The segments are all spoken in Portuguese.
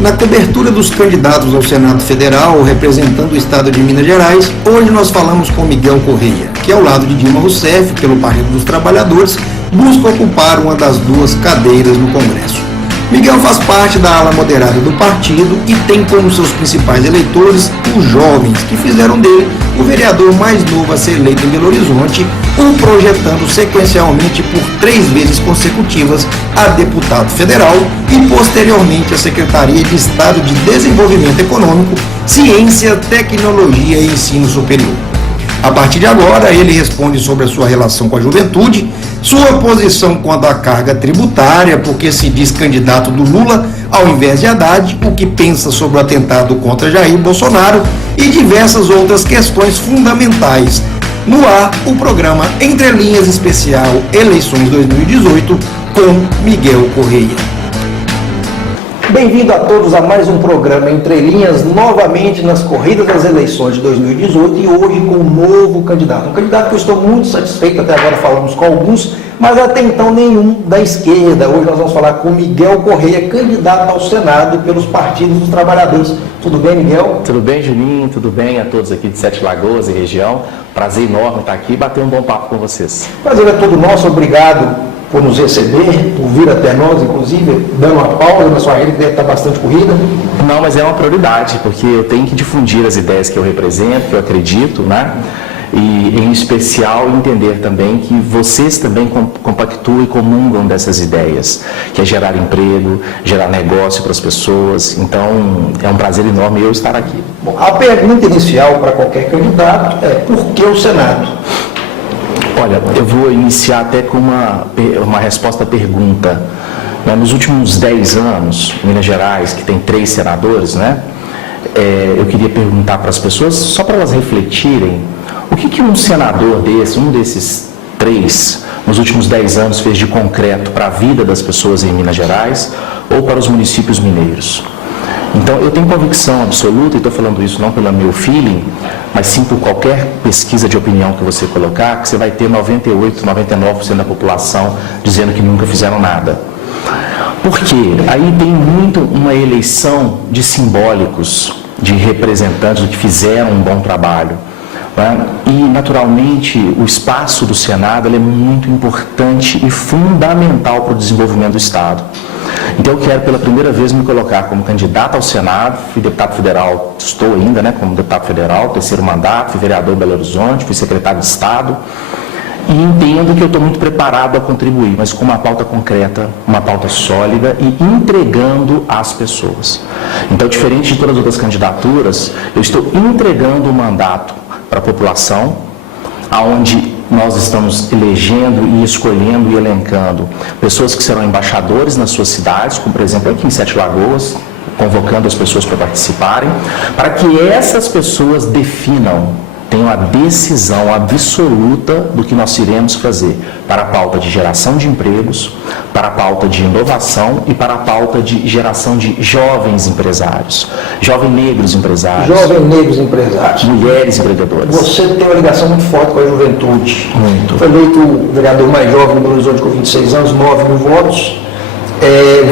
Na cobertura dos candidatos ao Senado Federal, representando o estado de Minas Gerais, hoje nós falamos com Miguel Correia, que ao lado de Dilma Rousseff, pelo Partido dos Trabalhadores, busca ocupar uma das duas cadeiras no Congresso. Miguel faz parte da ala moderada do partido e tem como seus principais eleitores os jovens, que fizeram dele o vereador mais novo a ser eleito em Belo Horizonte, o projetando sequencialmente por 3 vezes consecutivas a deputado federal e posteriormente a Secretaria de Estado de Desenvolvimento Econômico, Ciência, Tecnologia e Ensino Superior. A partir de agora, ele responde sobre a sua relação com a juventude, sua posição quanto à carga tributária, porque se diz candidato do Lula ao invés de Haddad, o que pensa sobre o atentado contra Jair Bolsonaro e diversas outras questões fundamentais. No ar, o programa Entre Linhas Especial Eleições 2018 com Miguel Correia. Bem-vindo a todos a mais um programa Entre Linhas, novamente nas corridas das eleições de 2018 e hoje com um novo candidato. Um candidato que eu estou muito satisfeito, até agora falamos com alguns, mas até então nenhum da esquerda. Hoje nós vamos falar com Miguel Correia, candidato ao Senado pelos Partidos dos Trabalhadores. Tudo bem, Miguel? Tudo bem, Juninho? Tudo bem a todos aqui de Sete Lagoas e região. Prazer enorme estar aqui e bater um bom papo com vocês. Prazer é todo nosso, obrigado por nos receber, por vir até nós, inclusive, dando uma pausa na sua rede, que deve estar bastante corrida. Não, mas é uma prioridade, porque eu tenho que difundir as ideias que eu represento, que eu acredito, né? E, em especial, entender também que vocês também compactuam e comungam dessas ideias, que é gerar emprego, gerar negócio para as pessoas. Então, é um prazer enorme eu estar aqui. Bom, a pergunta inicial para qualquer candidato é: por que o Senado? Olha, eu vou iniciar até com uma resposta à pergunta. Nos últimos 10 anos, Minas Gerais, que tem 3 senadores, né? Eu queria perguntar para as pessoas, só para elas refletirem, o que um senador um desses 3, nos últimos 10 anos fez de concreto para a vida das pessoas em Minas Gerais ou para os municípios mineiros? Então, eu tenho convicção absoluta, e estou falando isso não pelo meu feeling, mas sim por qualquer pesquisa de opinião que você colocar, que você vai ter 98%, 99% da população dizendo que nunca fizeram nada. Por quê? Aí tem muito uma eleição de simbólicos, de representantes que fizeram um bom trabalho. Né? E, naturalmente, o espaço do Senado é muito importante e fundamental para o desenvolvimento do Estado. Então, eu quero, pela primeira vez, me colocar como candidato ao Senado. Fui deputado federal, estou ainda, né, como deputado federal, 3º mandato, fui vereador em Belo Horizonte, fui secretário de Estado. E entendo que eu estou muito preparado a contribuir, mas com uma pauta concreta, uma pauta sólida e entregando às pessoas. Então, diferente de todas as outras candidaturas, eu estou entregando o mandato para a população, aonde nós estamos elegendo e escolhendo e elencando pessoas que serão embaixadores nas suas cidades, como por exemplo aqui em Sete Lagoas, convocando as pessoas para participarem, para que essas pessoas tenham a decisão absoluta do que nós iremos fazer para a pauta de geração de empregos, para a pauta de inovação e para a pauta de geração de jovens empresários, jovens negros empresários, mulheres empreendedoras. Você tem uma ligação muito forte com a juventude. Muito. Foi eleito o vereador mais jovem do Belo Horizonte com 26 anos, 9 mil votos.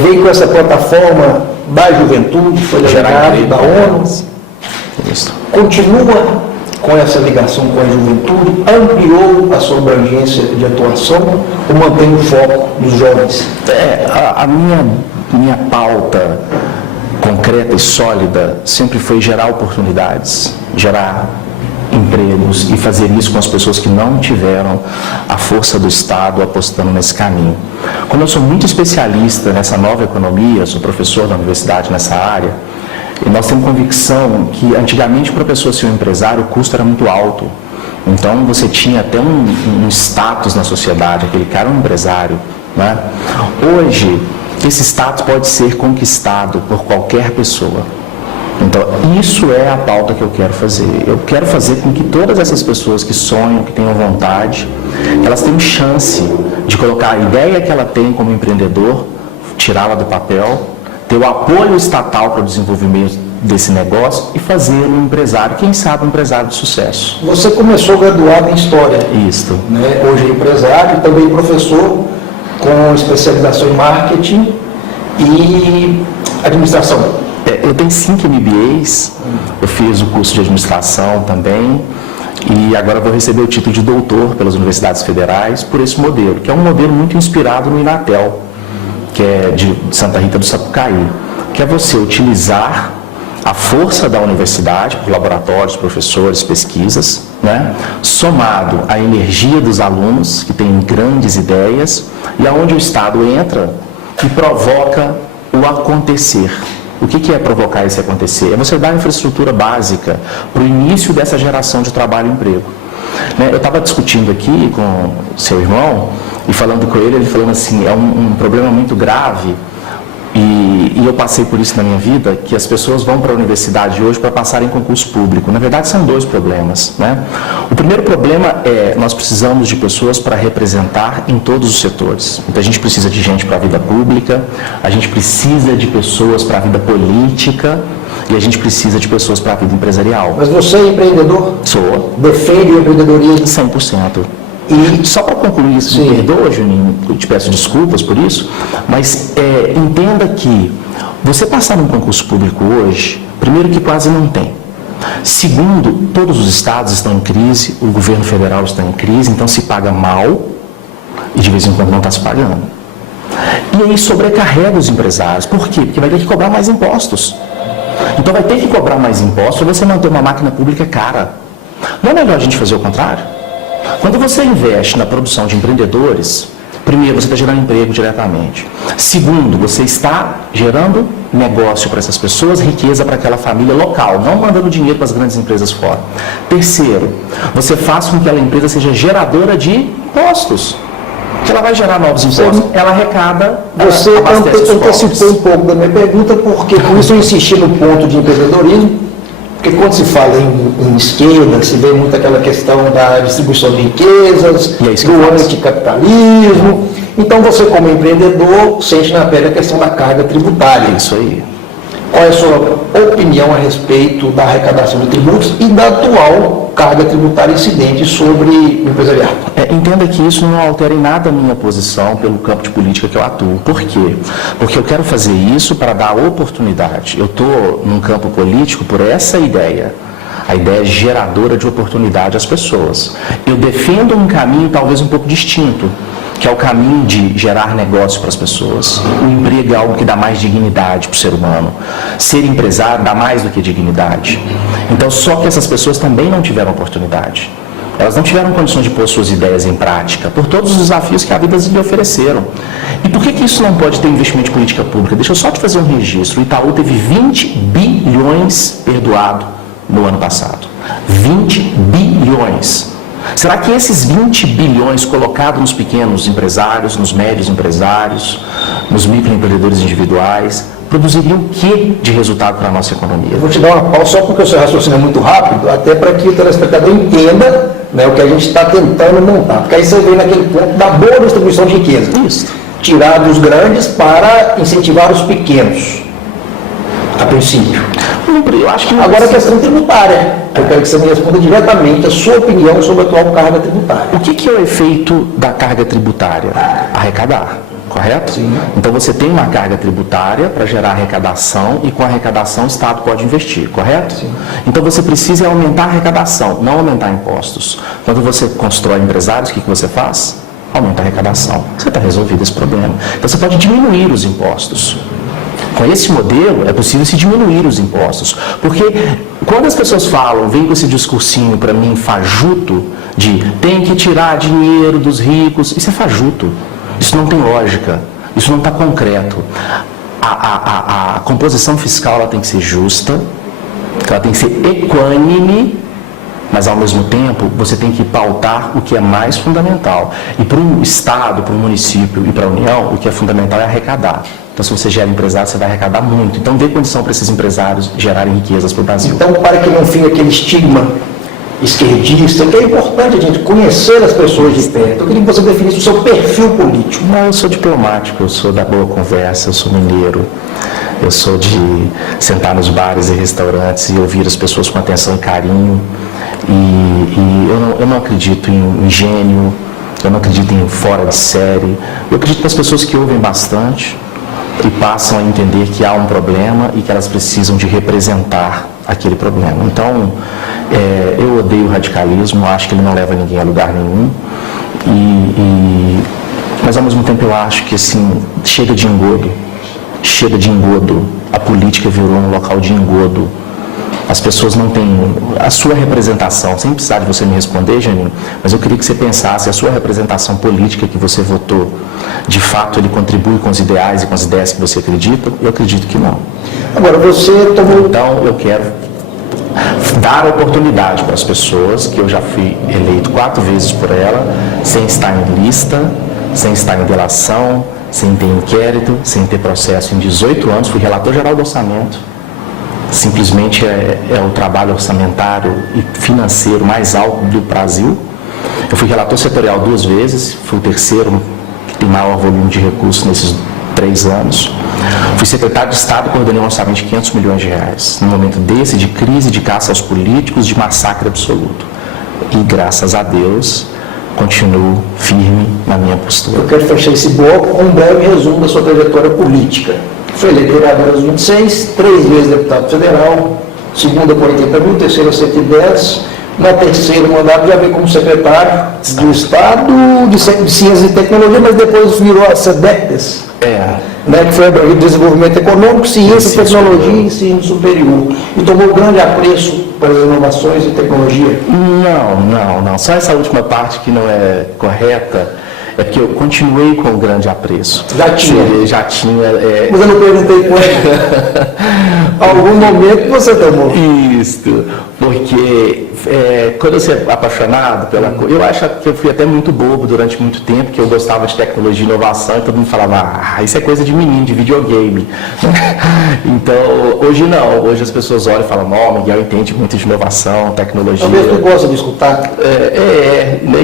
Veio com essa plataforma da juventude, foi delegado da ONU. Isso. Continua com essa ligação com a juventude, ampliou a sua abrangência de atuação ou mantém o foco dos jovens? A minha pauta concreta e sólida sempre foi gerar oportunidades, gerar empregos e fazer isso com as pessoas que não tiveram a força do Estado apostando nesse caminho. Como eu sou muito especialista nessa nova economia, sou professor da universidade nessa área, e nós temos convicção que antigamente para a pessoa ser um empresário o custo era muito alto. Então você tinha até um status na sociedade, aquele cara é um empresário, né? Hoje esse status pode ser conquistado por qualquer pessoa. Então isso é a pauta que eu quero fazer. Eu quero fazer com que todas essas pessoas que sonham, que tenham vontade, elas tenham chance de colocar a ideia que ela tem como empreendedor, tirá-la do papel, ter o apoio estatal para o desenvolvimento desse negócio e fazer um empresário, quem sabe um empresário de sucesso. Você começou graduado em História. Isso. Né? Hoje é empresário e também professor com especialização em Marketing. E administração? Eu tenho 5 MBAs, eu fiz o curso de administração também, e agora vou receber o título de doutor pelas universidades federais por esse modelo, que é um modelo muito inspirado no Inatel, que é de Santa Rita do Sapucaí, que é você utilizar a força da universidade, por laboratórios, professores, pesquisas, né, somado à energia dos alunos, que têm grandes ideias, e aonde o Estado entra e provoca o acontecer. O que é provocar esse acontecer? É você dar a infraestrutura básica para o início dessa geração de trabalho e emprego. Eu estava discutindo aqui com seu irmão e falando com ele falando assim, é um problema muito grave e eu passei por isso na minha vida, que as pessoas vão para a universidade hoje para passarem em concurso público. Na verdade, são 2 problemas, né? O primeiro problema é, nós precisamos de pessoas para representar em todos os setores. Então, a gente precisa de gente para a vida pública, a gente precisa de pessoas para a vida política e a gente precisa de pessoas para a vida empresarial. Mas você é empreendedor? Sou. Defende o empreendedorismo? 100%. E só para concluir isso, me perdoa, Juninho, eu te peço desculpas por isso, mas entenda que você passar num concurso público hoje, primeiro que quase não tem. Segundo, todos os estados estão em crise, o governo federal está em crise, então se paga mal e de vez em quando não está se pagando. E aí sobrecarrega os empresários. Por quê? Porque vai ter que cobrar mais impostos. Então vai ter que cobrar mais impostos para você manter uma máquina pública cara. Não é melhor a gente fazer o contrário? Quando você investe na produção de empreendedores, primeiro, você está gerando emprego diretamente. Segundo, você está gerando negócio para essas pessoas, riqueza para aquela família local, não mandando dinheiro para as grandes empresas fora. Terceiro, você faz com que aquela empresa seja geradora de impostos. Que ela vai gerar novos impostos, ela arrecada, você antecipou um pouco da minha pergunta, porque por isso eu insisti no ponto de empreendedorismo. Porque quando se fala em esquerda, se vê muito aquela questão da distribuição de riquezas, do anticapitalismo. Então você, como empreendedor, sente na pele a questão da carga tributária. Isso aí. Qual é a sua opinião a respeito da arrecadação de tributos e da atual carga tributária incidente sobre o empresariado? Entenda que isso não altera em nada a minha posição pelo campo de política que eu atuo. Por quê? Porque eu quero fazer isso para dar oportunidade. Eu estou num campo político por essa ideia. A ideia geradora de oportunidade às pessoas. Eu defendo um caminho talvez um pouco distinto, que é o caminho de gerar negócio para as pessoas. O emprego é algo que dá mais dignidade para o ser humano. Ser empresário dá mais do que dignidade. Então, só que essas pessoas também não tiveram oportunidade. Elas não tiveram condições de pôr suas ideias em prática, por todos os desafios que a vida lhe ofereceram. E por que isso não pode ter investimento de política pública? Deixa eu só te fazer um registro. O Itaú teve 20 bilhões perdoado no ano passado. 20 bilhões. Será que esses 20 bilhões colocados nos pequenos empresários, nos médios empresários, nos microempreendedores individuais, produziriam o que de resultado para a nossa economia? Eu vou te dar uma pausa só porque o seu raciocínio é muito rápido, até para que o telespectador entenda, né, o que a gente está tentando montar. Porque aí você vem naquele ponto da boa distribuição de riqueza. Isso. Tirar dos grandes para incentivar os pequenos, a princípio. Eu acho que agora a questão tributária. Eu quero que você me responda diretamente a sua opinião sobre a atual carga tributária. O que é o efeito da carga tributária? Arrecadar, correto? Sim. Então você tem uma carga tributária para gerar arrecadação e com a arrecadação o Estado pode investir, correto? Sim. Então você precisa aumentar a arrecadação, não aumentar impostos. Quando você constrói empresários, o que você faz? Aumenta a arrecadação. Você está resolvido esse problema. Então você pode diminuir os impostos. Com esse modelo, é possível se diminuir os impostos. Porque quando as pessoas falam, vem com esse discursinho para mim fajuto, de tem que tirar dinheiro dos ricos, isso é fajuto. Isso não tem lógica. Isso não está concreto. A composição fiscal ela tem que ser justa, ela tem que ser equânime, mas ao mesmo tempo você tem que pautar o que é mais fundamental. E para um Estado, para um município e para a União, o que é fundamental é arrecadar. Então, se você gera empresário, você vai arrecadar muito. Então, dê condição para esses empresários gerarem riquezas para o Brasil. Então, para que não fique aquele estigma esquerdista, que é importante a gente conhecer as pessoas de perto. Eu queria que você definisse o seu perfil político. Não, eu sou diplomático, eu sou da boa conversa, eu sou mineiro. Eu sou de sentar nos bares e restaurantes e ouvir as pessoas com atenção e carinho. Eu não acredito em gênio, eu não acredito em fora de série. Eu acredito nas pessoas que ouvem bastante, e passam a entender que há um problema e que elas precisam de representar aquele problema. Então, eu odeio o radicalismo, acho que ele não leva ninguém a lugar nenhum, mas ao mesmo tempo eu acho que assim, chega de engodo, a política virou um local de engodo. As pessoas não têm a sua representação, sem precisar de você me responder, Janine, mas eu queria que você pensasse, a sua representação política que você votou, de fato ele contribui com os ideais e com as ideias que você acredita? Eu acredito que não. Agora, você tomou... Então, eu quero dar oportunidade para as pessoas, que eu já fui eleito 4 vezes por ela, sem estar em lista, sem estar em delação, sem ter inquérito, sem ter processo em 18 anos, fui relator geral do orçamento. Simplesmente é o trabalho orçamentário e financeiro mais alto do Brasil. Eu fui relator setorial 2 vezes, fui o terceiro que tem maior volume de recursos nesses 3 anos. Fui secretário de Estado e coordenei um orçamento de 500 milhões de reais, num momento desse de crise, de caça aos políticos, de massacre absoluto. E graças a Deus, continuo firme na minha postura. Eu quero fechar esse bloco com um breve resumo da sua trajetória política. Foi eleito vereador aos 26, 3 vezes deputado federal, segunda por 80 mil, terceira 110, na terceira mandato já veio como secretário do Estado de Ciência e Tecnologia, mas depois virou a SEDEPES, né, que foi a Desenvolvimento Econômico, Ciência, Tecnologia e Ensino Superior. E tomou grande apreço para as inovações e tecnologia? Não. Só essa última parte que não é correta. É porque eu continuei com grande apreço. Já tinha. Mas eu não perguntei quando. Algum momento você tomou. Isso, porque quando você é apaixonado pela coisa, eu acho que eu fui até muito bobo durante muito tempo, que eu gostava de tecnologia e inovação, e todo mundo falava, isso é coisa de menino, de videogame. Então, hoje não, hoje as pessoas olham e falam, Miguel entende muito de inovação, tecnologia. Talvez tu gosta de escutar.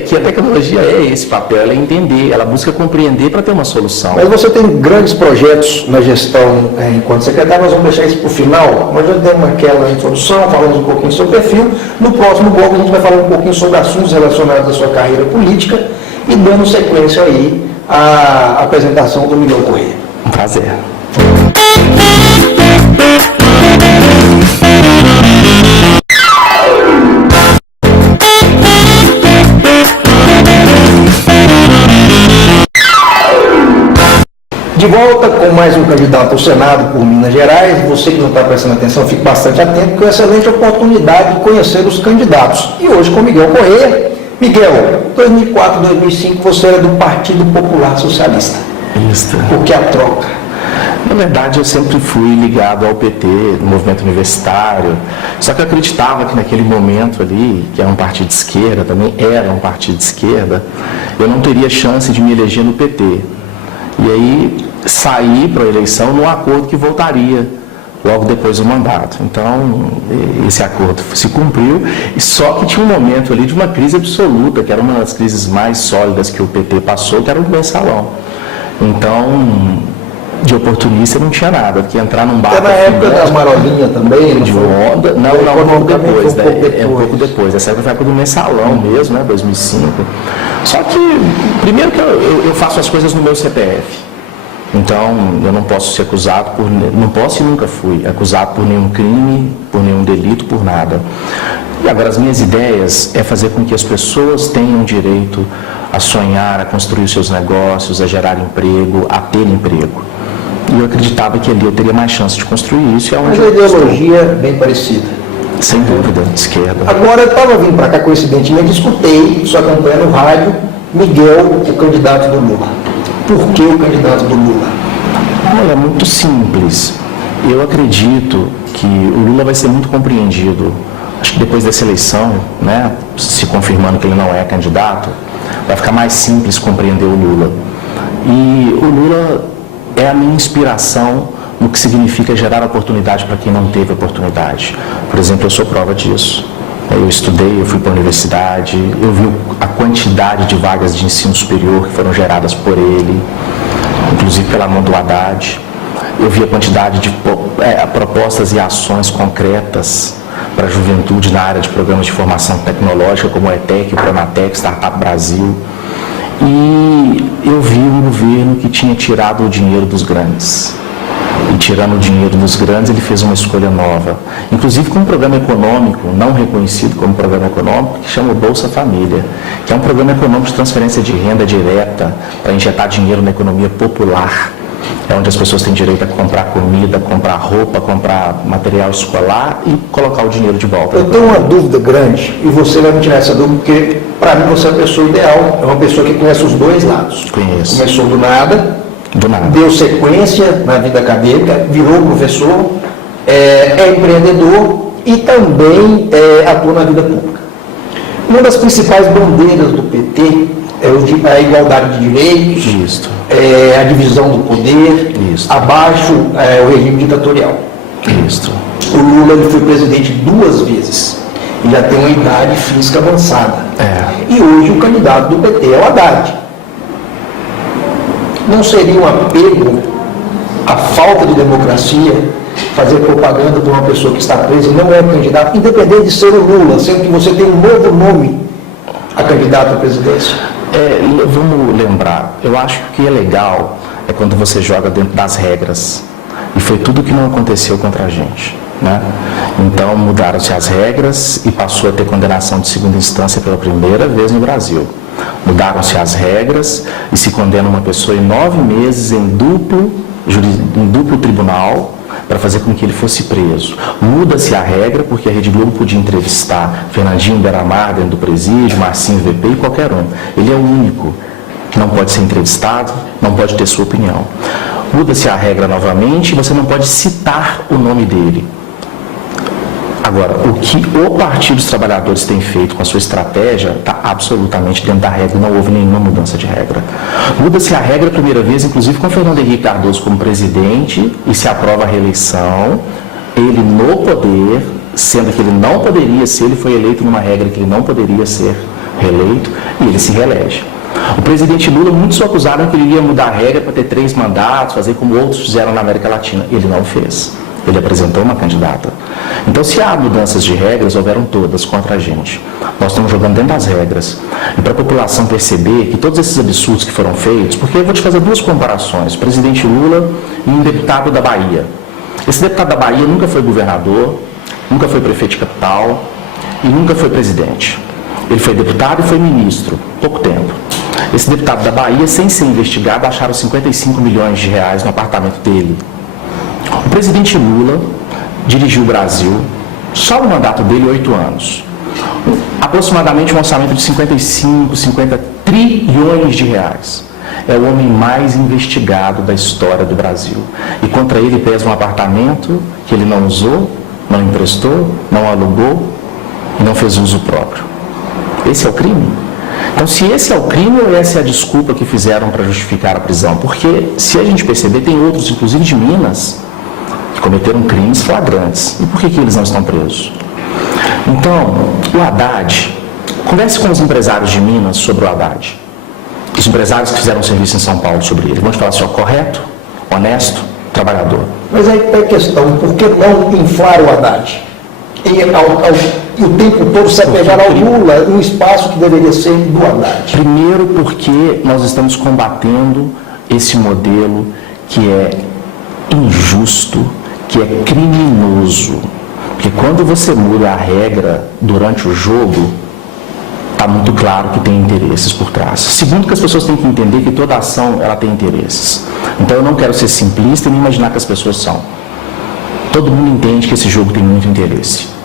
Que a tecnologia é esse papel, ela é entender, ela busca compreender para ter uma solução. Mas você tem grandes projetos na gestão enquanto secretário, nós vamos deixar isso para o final. Nós já demos aquela introdução, falamos um pouquinho sobre o perfil. No próximo bloco a gente vai falar um pouquinho sobre assuntos relacionados à sua carreira política e dando sequência aí à apresentação do Miguel Correia. Um prazer. De volta com mais um candidato ao Senado por Minas Gerais. Você que não está prestando atenção, fique bastante atento, porque é uma excelente oportunidade de conhecer os candidatos. E hoje com Miguel Correia. Miguel, 2004, 2005, você era do Partido Popular Socialista. Isso. Por que a troca? Na verdade, eu sempre fui ligado ao PT, no movimento universitário, só que eu acreditava que naquele momento ali, que era um partido de esquerda, também era um partido de esquerda, eu não teria chance de me eleger no PT. E aí saí para a eleição num acordo que voltaria logo depois do mandato. Então, esse acordo se cumpriu, e só que tinha um momento ali de uma crise absoluta, que era uma das crises mais sólidas que o PT passou, que era o mensalão. Então, de oportunista não tinha nada, porque entrar num bar... Até na época da Marolinha também? De onda? Não, um pouco depois, um pouco depois. Essa época foi a época do mensalão mesmo, né, 2005. Só que, primeiro que eu faço as coisas no meu CPF. Então, eu não posso ser acusado por... Não posso e nunca fui acusado por nenhum crime, por nenhum delito, por nada. E agora, as minhas ideias é fazer com que as pessoas tenham direito a sonhar, a construir os seus negócios, a gerar emprego, a ter emprego. E eu acreditava que ali eu teria mais chance de construir isso. Mas a ideologia é bem parecida. Sem dúvida, de esquerda. Agora, eu estava vindo para cá, coincidentemente, escutei sua campanha no rádio, Miguel, o candidato do Lula. Por que o candidato do Lula? Olha, é muito simples. Eu acredito que o Lula vai ser muito compreendido. Acho que depois dessa eleição, né, se confirmando que ele não é candidato, vai ficar mais simples compreender o Lula. E o Lula é a minha inspiração no que significa gerar oportunidade para quem não teve oportunidade. Por exemplo, eu sou prova disso. Eu estudei, eu fui para a universidade, eu vi a quantidade de vagas de ensino superior que foram geradas por ele, inclusive pela mão do Haddad. Eu vi a quantidade de propostas e ações concretas para a juventude na área de programas de formação tecnológica, como o ETEC, o Pronatec, Startup Brasil. E eu vi um governo que tinha tirado o dinheiro dos grandes. e tirando o dinheiro dos grandes, ele fez uma escolha nova. Inclusive com um programa econômico, não reconhecido como programa econômico, que chama o Bolsa Família, que é um programa econômico de transferência de renda direta para injetar dinheiro na economia popular. É onde as pessoas têm direito a comprar comida, comprar roupa, comprar material escolar e colocar o dinheiro de volta. Eu tenho uma dúvida grande, e você vai me tirar essa dúvida, porque para mim você é a pessoa ideal, é uma pessoa que conhece os dois lados. Conheço. Começou do nada, nada. Deu sequência na vida acadêmica, virou professor, é empreendedor e também atua na vida pública. Uma das principais bandeiras do PT é a igualdade de direitos, Isso. A divisão do poder, Isso. abaixo o regime ditatorial. Isso. O Lula ele foi presidente 2 vezes e já tem uma idade física avançada. E hoje o candidato do PT é o Haddad. Não seria um apego à falta de democracia fazer propaganda por uma pessoa que está presa e não é candidato, independente de ser o Lula, sendo que você tem um novo nome a candidato à presidência? Vamos lembrar, eu acho que o que é legal é quando você joga dentro das regras. E foi tudo que não aconteceu contra a gente. Né? Então mudaram-se as regras e passou a ter condenação de segunda instância pela primeira vez no Brasil. Mudaram-se as regras e se condena uma pessoa em 9 meses em duplo tribunal para fazer com que ele fosse preso. Muda-se a regra porque a Rede Globo podia entrevistar Fernandinho Beiramar dentro do presídio, Marcinho VP e qualquer um. Ele é o único que não pode ser entrevistado, não pode ter sua opinião. Muda-se a regra novamente e você não pode citar o nome dele. Agora, o que o Partido dos Trabalhadores tem feito com a sua estratégia está absolutamente dentro da regra, não houve nenhuma mudança de regra. Muda-se a regra a primeira vez, inclusive com Fernando Henrique Cardoso como presidente, e se aprova a reeleição, ele no poder, sendo que ele não poderia, se ele foi eleito numa regra que ele não poderia ser reeleito, e ele se reelege. O presidente Lula, muitos acusaram que ele ia mudar a regra para ter 3 mandatos, fazer como outros fizeram na América Latina. Ele não fez. Ele apresentou uma candidata. Então, se há mudanças de regras, houveram todas contra a gente. Nós estamos jogando dentro das regras. E para a população perceber que todos esses absurdos que foram feitos, porque eu vou te fazer 2 comparações, o presidente Lula e um deputado da Bahia. Esse deputado da Bahia nunca foi governador, nunca foi prefeito de capital e nunca foi presidente. Ele foi deputado e foi ministro, pouco tempo. Esse deputado da Bahia, sem ser investigado, acharam 55 milhões de reais no apartamento dele. O presidente Lula dirigiu o Brasil, só no mandato dele, 8 anos. Aproximadamente um orçamento de 50 trilhões de reais. É o homem mais investigado da história do Brasil. E contra ele pesa um apartamento que ele não usou, não emprestou, não alugou e não fez uso próprio. Esse é o crime? Então, se esse é o crime ou essa é a desculpa que fizeram para justificar a prisão? Porque, se a gente perceber, tem outros, inclusive de Minas, que cometeram crimes flagrantes. E por que eles não estão presos? Então, o Haddad, converse com os empresários de Minas sobre o Haddad. Os empresários que fizeram serviço em São Paulo sobre ele. Vão te falar assim, ó, correto, honesto, trabalhador. Mas aí tem a questão, por que não inflar o Haddad? E o tempo todo se apegar ao Lula, um espaço que deveria ser do Haddad. Primeiro porque nós estamos combatendo esse modelo que é injusto, que é criminoso. Porque quando você muda a regra durante o jogo, está muito claro que tem interesses por trás. Segundo, que as pessoas têm que entender que toda ação ela tem interesses. Então eu não quero ser simplista e nem imaginar que as pessoas são. Todo mundo entende que esse jogo tem muito interesse.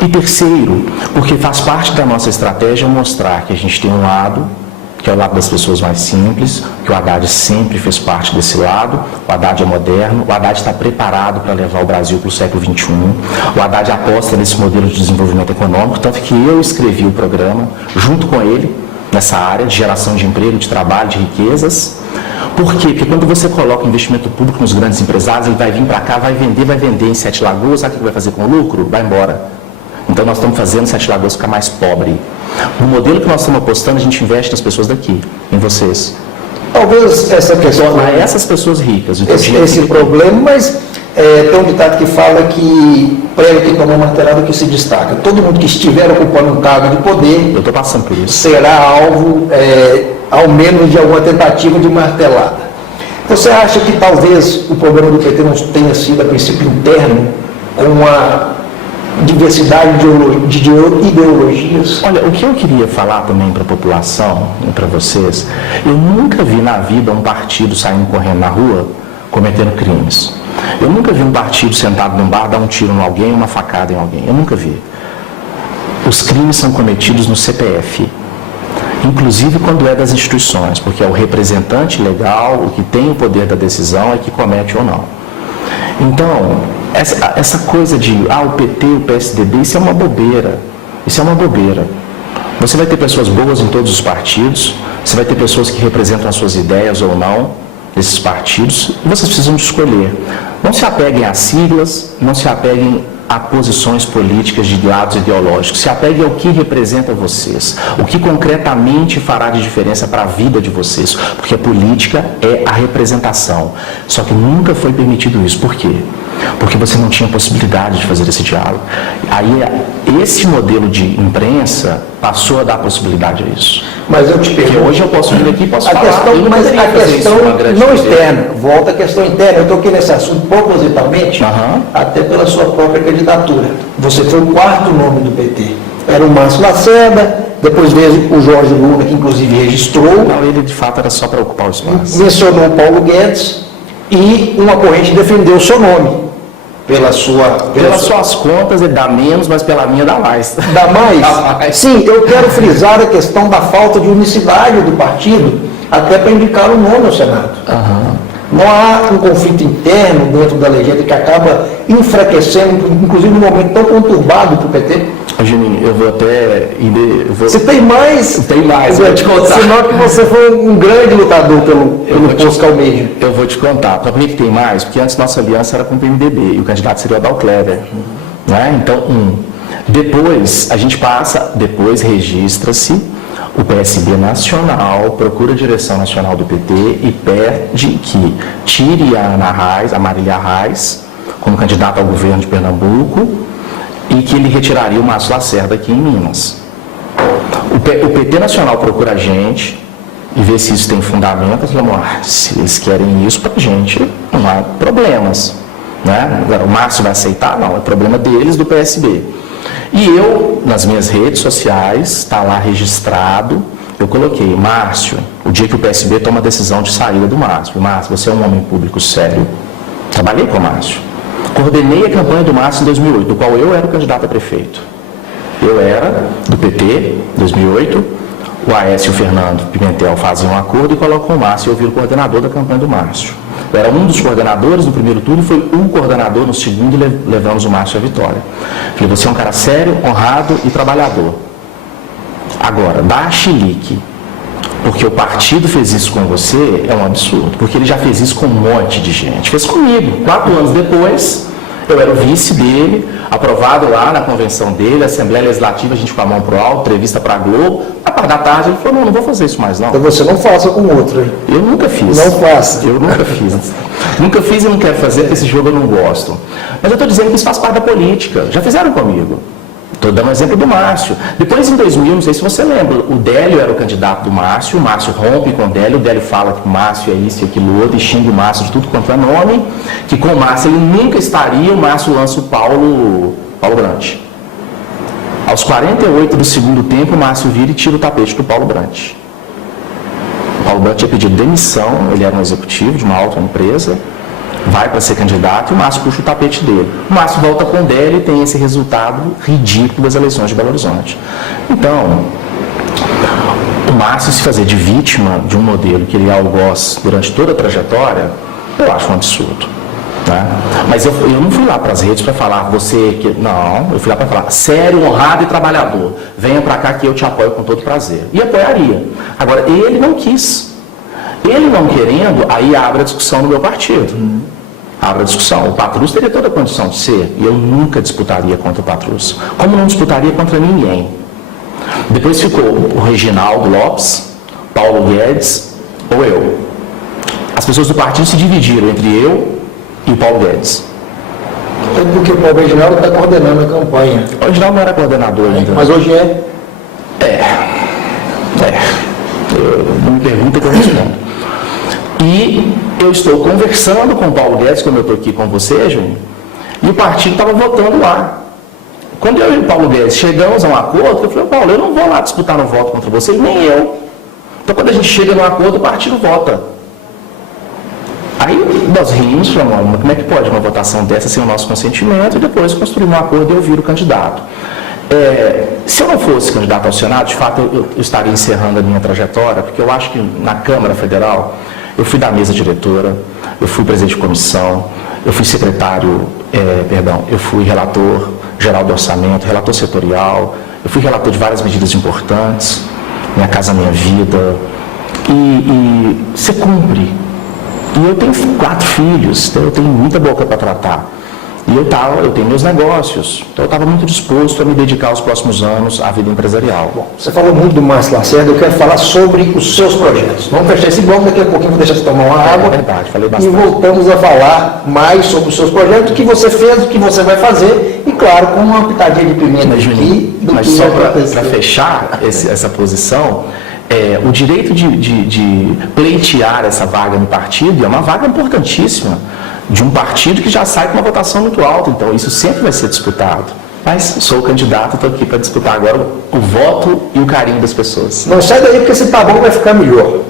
E terceiro, porque faz parte da nossa estratégia mostrar que a gente tem um lado, que é o lado das pessoas mais simples, que o Haddad sempre fez parte desse lado, o Haddad é moderno, o Haddad está preparado para levar o Brasil para o século XXI, o Haddad aposta nesse modelo de desenvolvimento econômico, tanto que eu escrevi o programa junto com ele, nessa área de geração de emprego, de trabalho, de riquezas. Por quê? Porque quando você coloca investimento público nos grandes empresários, ele vai vir para cá, vai vender em 7 Lagoas, sabe o que vai fazer com o lucro? Vai embora. Então nós estamos fazendo 7 Lagoas ficar mais pobre. No modelo que nós estamos apostando, a gente investe nas pessoas daqui, em vocês. Talvez essa questão... Tornar essas pessoas ricas. Esse problema, mas tem um ditado que fala que prego que toma martelada que se destaca. Todo mundo que estiver ocupando um cargo de poder... Eu estou passando por isso. Será alvo, ao menos, de alguma tentativa de martelada. Você acha que talvez o problema do PT não tenha sido a princípio interno, com uma diversidade de ideologias? Olha, o que eu queria falar também para a população e para vocês, eu nunca vi na vida um partido saindo correndo na rua cometendo crimes. Eu nunca vi um partido sentado num bar dar um tiro em alguém, uma facada em alguém. Eu nunca vi. Os crimes são cometidos no CPF, inclusive quando é das instituições, porque é o representante legal, o que tem o poder da decisão é que comete ou não. Então, essa coisa de, o PT, o PSDB, isso é uma bobeira. Isso é uma bobeira. Você vai ter pessoas boas em todos os partidos, você vai ter pessoas que representam as suas ideias ou não, desses partidos, e vocês precisam de escolher. Não se apeguem a siglas, não se apeguem a posições políticas de lados ideológicos. Se apegue ao que representa vocês, o que concretamente fará de diferença para a vida de vocês, porque a política é a representação. Só que nunca foi permitido isso. Por quê? Porque você não tinha possibilidade de fazer esse diálogo. Aí, esse modelo de imprensa passou a dar possibilidade a isso. Mas eu te pergunto... Porque hoje eu posso vir aqui e posso falar... Mas a questão não externa, volta à questão interna. Eu toquei nesse assunto propositalmente, até pela sua própria candidatura. Você foi o quarto nome do PT. Era o Márcio Lacerda, depois veio o Jorge Luna, que inclusive registrou. Não, ele de fato era só para ocupar o espaço. Mencionou o Paulo Guedes e uma corrente defendeu o seu nome. Pelas suas contas ele dá menos, mas pela minha dá mais. Dá mais? Sim, eu quero frisar a questão da falta de unicidade do partido, até para indicar o nome ao Senado. Não há um conflito interno dentro da legenda que acaba enfraquecendo, inclusive num momento tão conturbado para o PT. Juninho, eu vou até... Você tem mais? Tem mais, eu vou te contar. Senão que você foi um grande lutador pelo posto Calmeja. Eu vou te contar. Por que tem mais? Porque antes nossa aliança era com o PMDB e o candidato seria o Adal Kleber. Né? Então, depois, a gente passa, depois registra-se o PSB nacional, procura a direção nacional do PT e pede que tire a Marília Reis como candidata ao governo de Pernambuco e que ele retiraria o Márcio Lacerda aqui em Minas. O PT nacional procura a gente e vê se isso tem fundamento. Se eles querem isso para a gente, não há problemas. Né? Agora, o Márcio vai aceitar? Não, é problema deles, do PSB. E eu, nas minhas redes sociais, está lá registrado, eu coloquei, Márcio, o dia que o PSB toma a decisão de saída do Márcio. Márcio, você é um homem público sério. Trabalhei com o Márcio. Coordenei a campanha do Márcio em 2008, do qual eu era o candidato a prefeito. Eu era do PT, em 2008, o Aécio e o Fernando Pimentel faziam um acordo e colocam o Márcio, eu viro o coordenador da campanha do Márcio. Eu era um dos coordenadores no primeiro turno e foi um coordenador no segundo e levamos o Márcio à vitória. Falei, você é um cara sério, honrado e trabalhador. Agora, dá chilique, porque o partido fez isso com você, é um absurdo, porque ele já fez isso com um monte de gente. Fez comigo. 4 anos depois, eu era o vice dele, aprovado lá na convenção dele, Assembleia Legislativa, a gente com a mão pro alto, entrevista para a Globo. À parte da tarde, ele falou, não vou fazer isso mais não. Então você não faça com o outro, hein? Eu nunca fiz. Não faça. Eu nunca fiz. Nunca fiz e não quero fazer, porque esse jogo eu não gosto. Mas eu estou dizendo que isso faz parte da política. Já fizeram comigo. Estou dando um exemplo do Márcio. Depois, em 2000, não sei se você lembra, o Délio era o candidato do Márcio, o Márcio rompe com o Délio fala que o Márcio é isso e aquilo outro, e xinga o Márcio de tudo quanto é nome, que com o Márcio ele nunca estaria, o Márcio lança o Paulo Brant. Aos 48 do segundo tempo, o Márcio vira e tira o tapete do Paulo Brant. O Paulo Brant tinha pedido demissão, ele era um executivo de uma alta empresa, vai para ser candidato e o Márcio puxa o tapete dele. O Márcio volta com o Délio e tem esse resultado ridículo das eleições de Belo Horizonte. Então, o Márcio se fazer de vítima de um modelo que ele é algoz durante toda a trajetória, eu acho um absurdo. Né? Mas eu não fui lá para as redes para falar, você que... Não, eu fui lá para falar, sério, honrado e trabalhador, venha para cá que eu te apoio com todo prazer. E apoiaria. Agora, ele não quis. Ele não querendo, aí abre a discussão no meu partido. Abre a discussão. O Patrus teria toda a condição de ser, e eu nunca disputaria contra o Patrus. Como não disputaria contra ninguém. Depois ficou o Reginaldo Lopes, Paulo Guedes ou eu. As pessoas do partido se dividiram entre eu e o Paulo Guedes. É porque o Paulo Reginaldo está coordenando a campanha. O Reginaldo não era coordenador ainda. Mas hoje é? Não me pergunta que eu respondo. E eu estou conversando com o Paulo Guedes, como eu estou aqui com você, Júnior, e o partido estava votando lá. Quando eu e o Paulo Guedes chegamos a um acordo, eu falei, Paulo, eu não vou lá disputar no voto contra você, nem eu. Então, quando a gente chega num acordo, o partido vota. Aí nós rimos, falamos, como é que pode uma votação dessa sem o nosso consentimento? E depois construímos um acordo e eu viro o candidato. Se eu não fosse candidato ao Senado, de fato eu estaria encerrando a minha trajetória, porque eu acho que na Câmara Federal eu fui da mesa diretora, eu fui presidente de comissão, eu fui eu fui relator geral do orçamento, relator setorial, eu fui relator de várias medidas importantes, Minha Casa Minha Vida, e você cumpre. E eu tenho 4 filhos, então eu tenho muita boca para tratar. E eu tenho meus negócios, então eu estava muito disposto a me dedicar aos próximos anos à vida empresarial. Bom, você falou muito do Márcio Lacerda, eu quero falar sobre os seus projetos. Vamos fechar esse bloco, daqui a pouquinho vou deixar você tomar uma água. É verdade, falei bastante. E voltamos a falar mais sobre os seus projetos, o que você fez, o que você vai fazer, e claro, com uma pitadinha de pimenta aqui. Mas só para fechar essa posição, o direito de pleitear essa vaga no partido é uma vaga importantíssima, de um partido que já sai com uma votação muito alta, então isso sempre vai ser disputado. Mas sou candidato, estou aqui para disputar agora o voto e o carinho das pessoas. Não sai daí porque se tá bom vai ficar melhor.